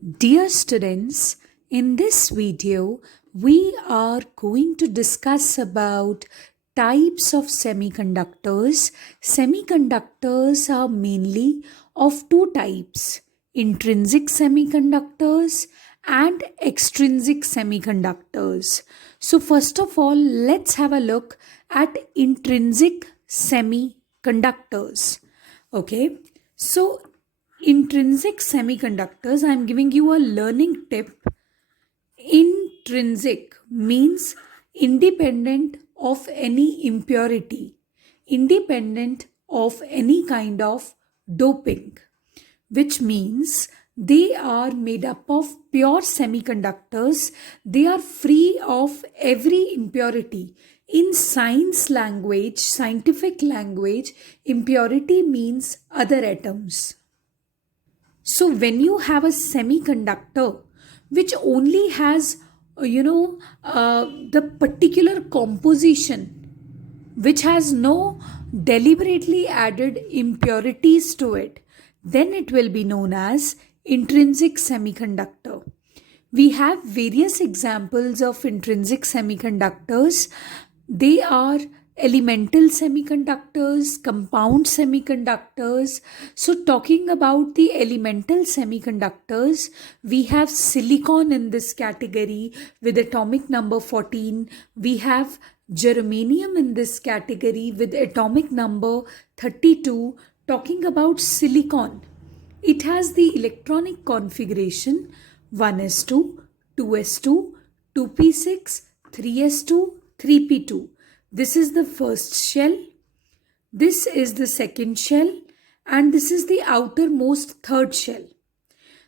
Dear students, in this video, we are going to discuss about types of semiconductors. Semiconductors are mainly of two types, intrinsic semiconductors and extrinsic semiconductors. So first of all, let's have a look at intrinsic semiconductors. Okay, so intrinsic semiconductors, I'm giving you a learning tip. Intrinsic means independent of any impurity, independent of any kind of doping, which means they are made up of pure semiconductors. They are free of every impurity. In scientific language, impurity means other atoms. So when you have a semiconductor which only has, the particular composition which has no deliberately added impurities to it, then it will be known as intrinsic semiconductor. We have various examples of intrinsic semiconductors. They are elemental semiconductors, compound semiconductors. So, talking about the elemental semiconductors, we have silicon in this category with atomic number 14. We have germanium in this category with atomic number 32. Talking about silicon, it has the electronic configuration 1s2, 2s2, 2p6, 3s2, 3p2. This is the first shell, this is the second shell, and this is the outermost third shell.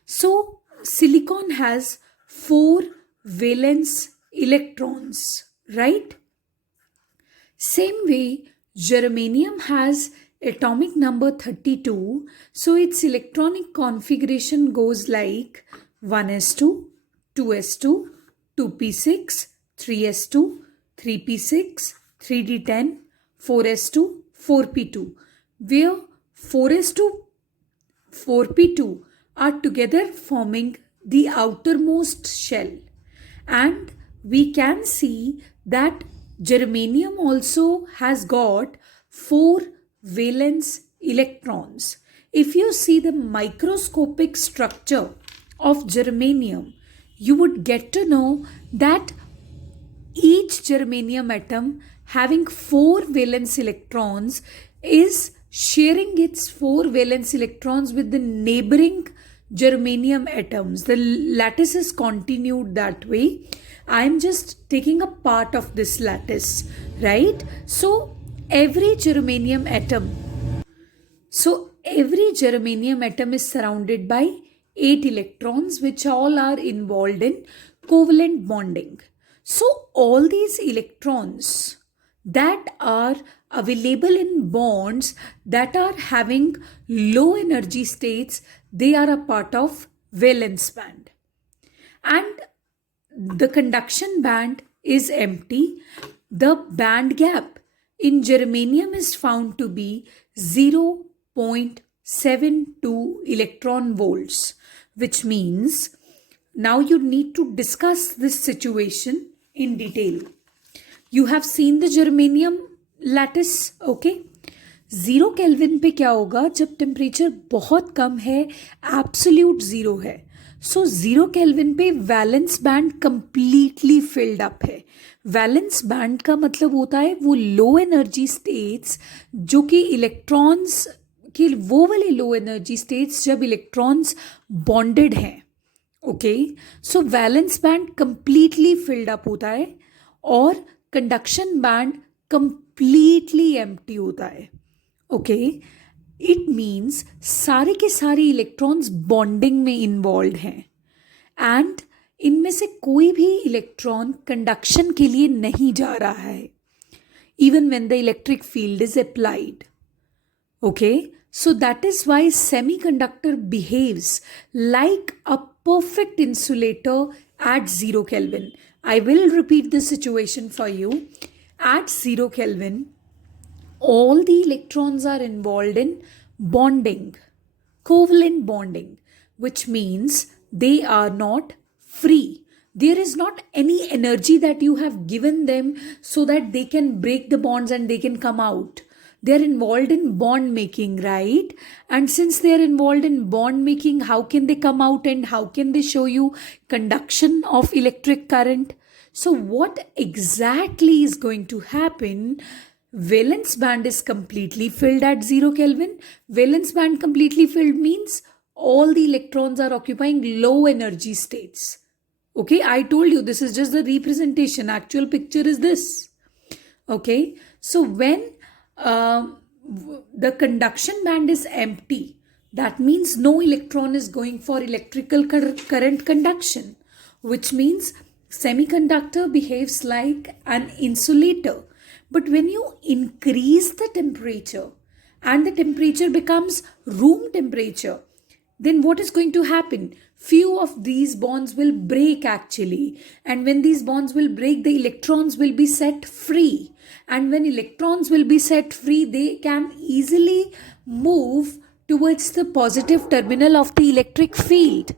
So, silicon has 4 valence electrons, right? Same way, germanium has atomic number 32. So, its electronic configuration goes like 1s2, 2s2, 2p6, 3s2, 3p6, 3d10, 4s2, 4p2, where 4s2, 4p2 are together forming the outermost shell. And we can see that germanium also has got 4 valence electrons. If you see the microscopic structure of germanium, you would get to know that each germanium atom having 4 valence electrons is sharing its 4 valence electrons with the neighboring germanium atoms. The lattice is continued that way. I am just taking a part of this lattice, right? So every germanium atom is surrounded by 8 electrons, which all are involved in covalent bonding. So all these electrons that are available in bonds that are having low energy states, they are a part of valence band. And the conduction band is empty. The band gap in germanium is found to be 0.72 electron volts, which means now you need to discuss this situation in detail. You have seen the germanium lattice, okay? 0 kelvin पे क्या होगा जब temperature बहुत कम है, absolute 0 है. सो 0 kelvin पे valence band completely filled up है. Valence band का मतलब होता है वो लो एनर्जी स्टेट्स जो कि इलेक्ट्रॉन्स के वो वाले लो एनर्जी स्टेट्स जब इलेक्ट्रॉन्स बॉन्डेड हैं. Okay, so valence band completely filled up होता है और कंडक्शन बैंड कंप्लीटली एम्प्टी होता है. ओके, इट मीन्स सारे के सारे इलेक्ट्रॉन्स बॉन्डिंग में इन्वॉल्व हैं एंड इनमें से कोई भी इलेक्ट्रॉन कंडक्शन के लिए नहीं जा रहा है even when the electric field is applied. Okay, so that is why semiconductor behaves like a perfect insulator at 0 Kelvin. I will repeat the situation for you. At 0 Kelvin, all the electrons are involved in bonding, covalent bonding, which means they are not free. There is not any energy that you have given them so that they can break the bonds and they can come out. They are involved in bond making, right? And since they are involved in bond making, how can they come out and how can they show you conduction of electric current? So, what exactly is going to happen? Valence band is completely filled at 0 Kelvin. Valence band completely filled means all the electrons are occupying low energy states. Okay, I told you this is just the representation. Actual picture is this. Okay, so when the conduction band is empty, that means no electron is going for electrical current conduction, which means semiconductor behaves like an insulator. But when you increase the temperature and the temperature becomes room temperature, then what is going to happen? Few of these bonds will break actually. And when these bonds will break, the electrons will be set free. And when electrons will be set free, they can easily move towards the positive terminal of the electric field,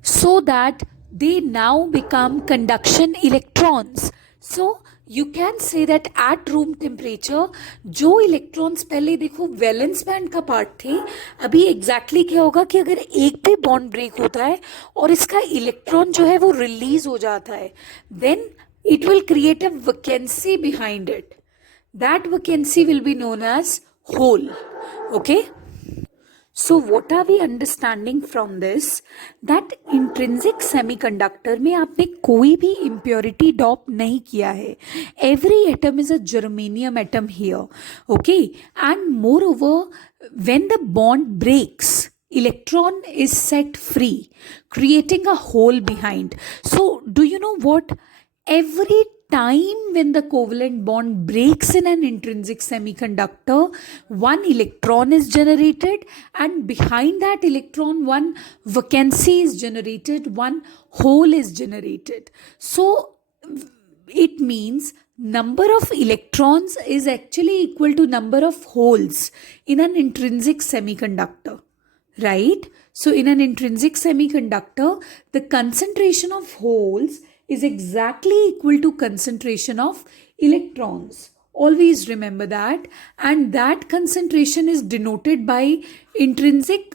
so that they now become conduction electrons. So you can say that at room temperature जो electrons पहले देखो valence band का part थे, अभी exactly क्या होगा कि अगर एक भी बॉन्ड ब्रेक होता है और इसका इलेक्ट्रॉन जो है वो रिलीज हो जाता है, then it will create a vacancy behind it. That vacancy will be known as hole. Okay. So what are we understanding from this? That intrinsic semiconductor में आपने कोई भी impurity डॉप नहीं किया है. Every atom is a germanium atom here. Okay. And moreover, when the bond breaks, electron is set free, creating a hole behind. So do you know what? Every time when the covalent bond breaks in an intrinsic semiconductor, one electron is generated, and behind that electron one vacancy is generated, one hole is generated. So it means number of electrons is actually equal to number of holes in an intrinsic semiconductor, right? So in an intrinsic semiconductor, the concentration of holes is exactly equal to concentration of electrons. Always remember that. And that concentration is denoted by intrinsic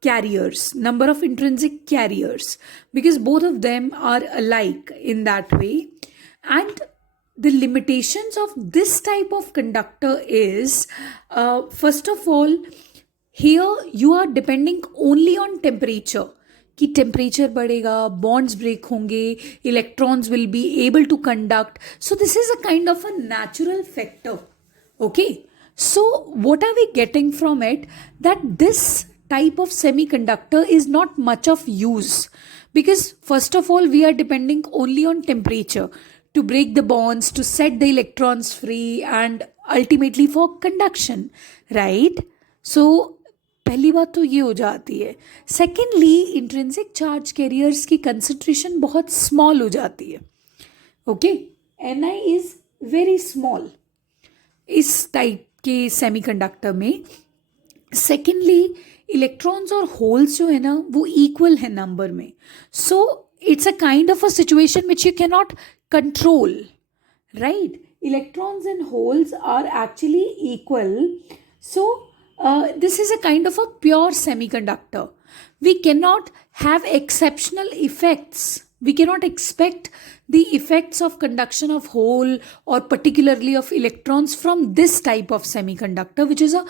carriers, number of intrinsic carriers, because both of them are alike in that way. And the limitations of this type of conductor is, first of all, here you are depending only on temperature. कि temperature बढ़ेगा, bonds break होंगे, electrons will be able to conduct. So this is a kind of a natural factor. Okay, so what are we getting from it? That this type of semiconductor is not much of use, because first of all we are depending only on temperature to break the bonds, to set the electrons free, and ultimately for conduction, right? So पहली बात तो ये हो जाती है. Secondly, intrinsic charge carriers की concentration बहुत small हो जाती है. Okay, Ni is very small इस टाइप के सेमीकंडक्टर में. सेकेंडली, इलेक्ट्रॉन्स और होल्स जो है ना वो इक्वल है नंबर में. So it's a kind of a situation which you can not control, right? Electrons and holes are actually equal. So this is a kind of a pure semiconductor. We cannot have exceptional effects. We cannot expect the effects of conduction of hole or particularly of electrons from this type of semiconductor, which is a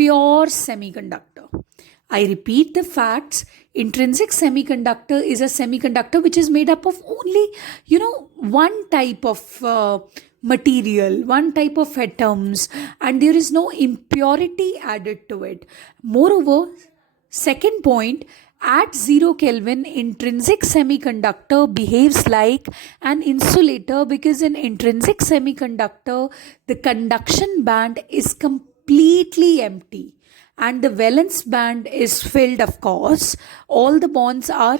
pure semiconductor. I repeat the facts. Intrinsic semiconductor is a semiconductor which is made up of only, one type of material, one type of atoms, and there is no impurity added to it. Moreover, second point, at 0 Kelvin, intrinsic semiconductor behaves like an insulator, because in intrinsic semiconductor, the conduction band is completely empty and the valence band is filled, of course. All the bonds are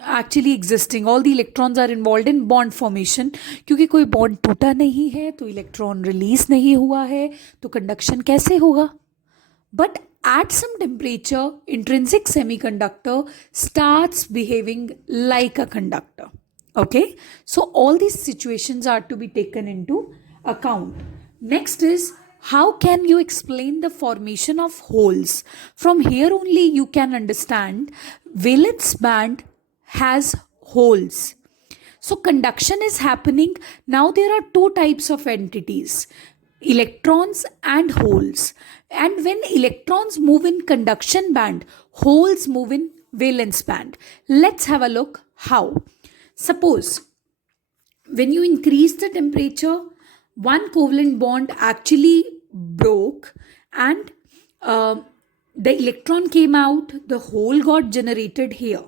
actually existing, all the electrons are involved in bond formation. क्योंकि कोई bond टूटा नहीं है तो electron release नहीं हुआ है, तो कंडक्शन कैसे होगा? But at some temperature, intrinsic semiconductor starts behaving like a conductor. Okay, so all these situations are to be taken into account. Next is, how can you explain the formation of holes? From here only you can understand valence band has holes. So conduction is happening. Now there are two types of entities, electrons and holes. And when electrons move in conduction band, holes move in valence band. Let's have a look how. Suppose when you increase the temperature, one covalent bond actually broke and the electron came out, the hole got generated here.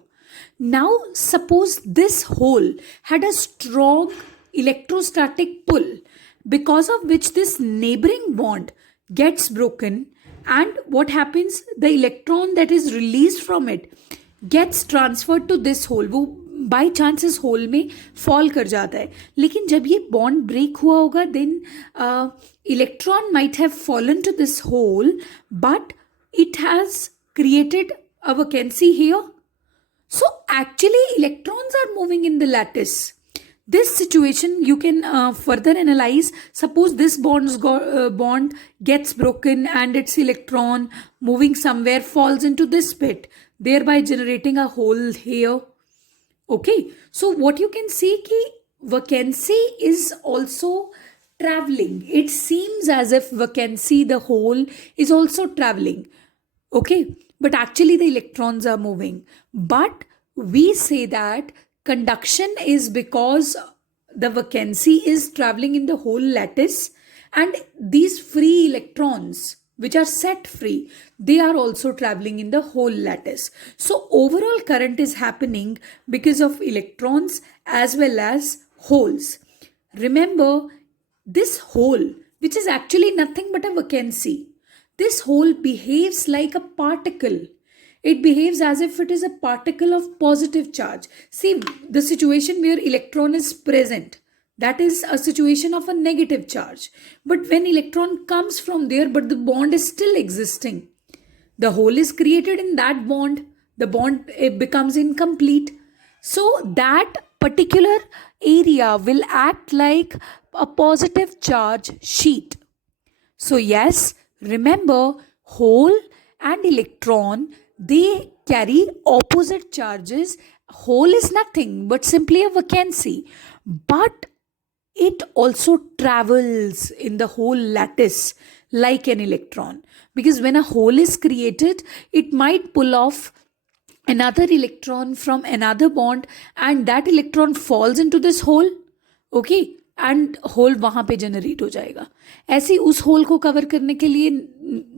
Now suppose this hole had a strong electrostatic pull, because of which this neighboring bond gets broken, and what happens, the electron that is released from it gets transferred to this hole. वो by chance इस whole में fall कर जाता है, लेकिन जब ये bond break हुआ होगा then electron might have fallen to this hole, but it has created a vacancy here. So actually electrons are moving in the lattice. This situation you can further analyze. Suppose this bond gets broken and its electron moving somewhere falls into this pit, thereby generating a hole here. Okay, so what you can see ki vacancy is also traveling. It seems as if vacancy, the hole, is also traveling. Okay, but actually the electrons are moving. But we say that conduction is because the vacancy is traveling in the whole lattice, and these free electrons which are set free, they are also traveling in the whole lattice. So overall current is happening because of electrons as well as holes. Remember, this hole, which is actually nothing but a vacancy, this hole behaves like a particle. It behaves as if it is a particle of positive charge. See, the situation where electron is present, that is a situation of a negative charge. But when electron comes from there, but the bond is still existing, the hole is created in that bond, the bond it becomes incomplete. So that particular area will act like a positive charge sheet. So yes, remember, hole and electron, they carry opposite charges. Hole is nothing but simply a vacancy, but it also travels in the whole lattice like an electron, because when a hole is created, it might pull off another electron from another bond, and that electron falls into this hole. Okay, and hole वहाँ पे generate हो जाएगा. ऐसे उस whole को cover करने के लिए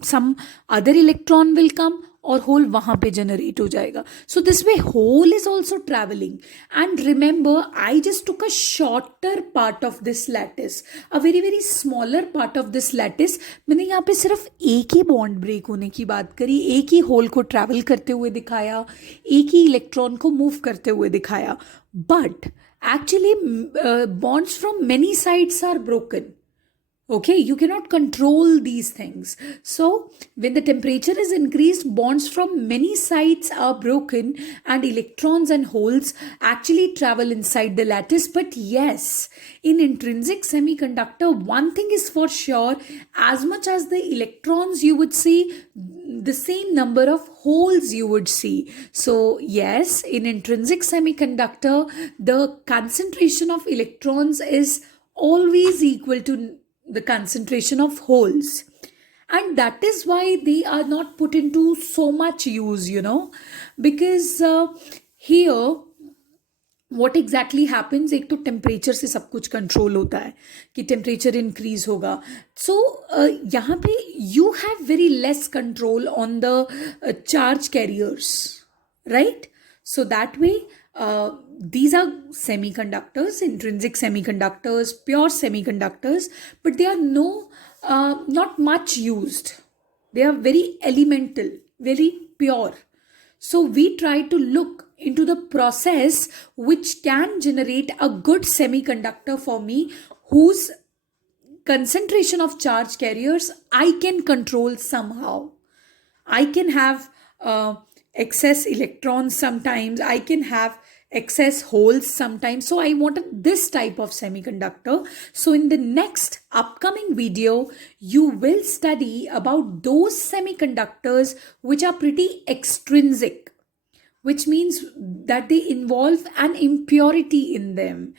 some other electron will come और होल वहाँ पे जनरेट हो जाएगा. So this way hole is also travelling. And remember, I just took a shorter part of this lattice, a very very smaller part of this lattice. मैंने यहाँ पे सिर्फ एक ही बॉन्ड ब्रेक होने की बात करी, एक ही होल को ट्रैवल करते हुए दिखाया, एक ही इलेक्ट्रॉन को मूव करते हुए दिखाया. But actually bonds from many sides are broken. Okay, you cannot control these things. So when the temperature is increased, bonds from many sides are broken and electrons and holes actually travel inside the lattice. But yes, in intrinsic semiconductor, one thing is for sure, as much as the electrons you would see, the same number of holes you would see. So yes, in intrinsic semiconductor, the concentration of electrons is always equal to the concentration of holes, and that is why they are not put into so much use, because here what exactly happens, एक तो temperature से सब कुछ control होता है कि temperature increase होगा. सो यहाँ पे you have very less control on the charge carriers, right? So that way, these are semiconductors, intrinsic semiconductors, pure semiconductors, but they are not much used. They are very elemental, very pure. So we try to look into the process which can generate a good semiconductor for me, whose concentration of charge carriers I can control somehow. I can have excess electrons sometimes, I can have excess holes sometimes. So I wanted this type of semiconductor. So in the next upcoming video, you will study about those semiconductors which are pretty extrinsic, which means that they involve an impurity in them.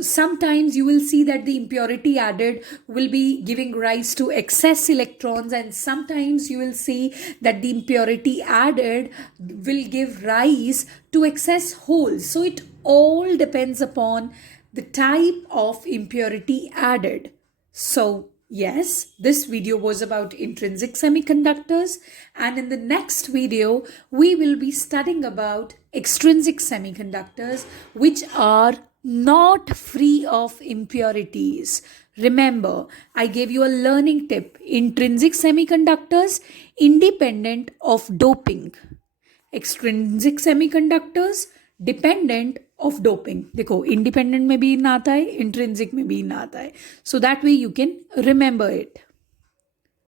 Sometimes you will see that the impurity added will be giving rise to excess electrons, and sometimes you will see that the impurity added will give rise to excess holes. So it all depends upon the type of impurity added. So, yes, this video was about intrinsic semiconductors, and in the next video, we will be studying about extrinsic semiconductors, which are not free of impurities. Remember, I gave you a learning tip: intrinsic semiconductors independent of doping, extrinsic semiconductors dependent of doping. देखो, independent में भी इन आता है, intrinsic में भी इन आता है. So that way you can remember it.